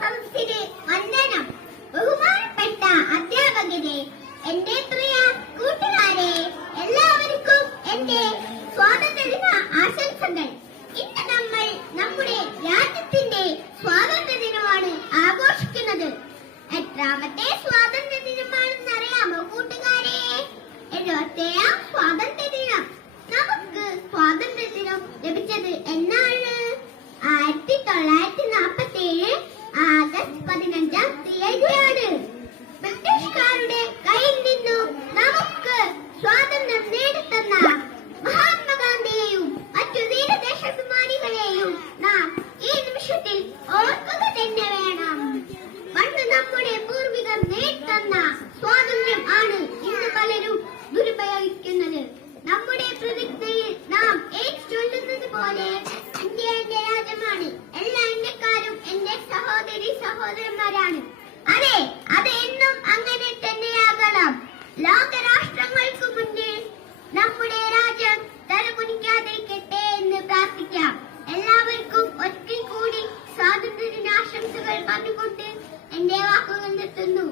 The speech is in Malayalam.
സദസ്സിന് വന്ദനം. ബഹുമാനപ്പെട്ട അധ്യാപകരെ എന്റെ പ്രിയ കൂട്ടുകാരെ എല്ലാവർക്കും എന്റെ സ്വാതന്ത്ര്യ ആശംസകൾ. ഇന്ന് നമ്മൾ നമ്മുടെ രാജ്യത്തിന്റെ സ്വാതന്ത്ര്യ ദിനമാണ് ആഘോഷിക്കുന്നത്. എത്രാമത്തെ സ്വാതന്ത്ര്യ സ്വാതന്ത്ര്യം നേടിത്തന്ന മഹാത്മാഗാന്ധിയെയും മറ്റു ധീരദേശാഭിമാനികളെയും നാം ഈ നിമിഷത്തിൽ ഓർക്കുക തന്നെ വേണം. പണ്ട് നമ്മുടെ പൂർവികർ നേടിത്തന്ന സ്വാതന്ത്ര്യം ആണ് ഇന്ന് പലരും ദുരുപയോഗിക്കുന്നത്. നമ്മുടെ പ്രതിജ്ഞയിൽ നാം ഏറ്റുചൊല്ലുന്നത് പോലെ ഇന്ത്യ എന്റെ രാജ്യമാണ്. എല്ലാ ഇന്ത്യക്കാരും എന്റെ സഹോദരി സഹോദരന്മാരാണ് పట్టుకుంటే ఎండే వాకు చెప్తుండు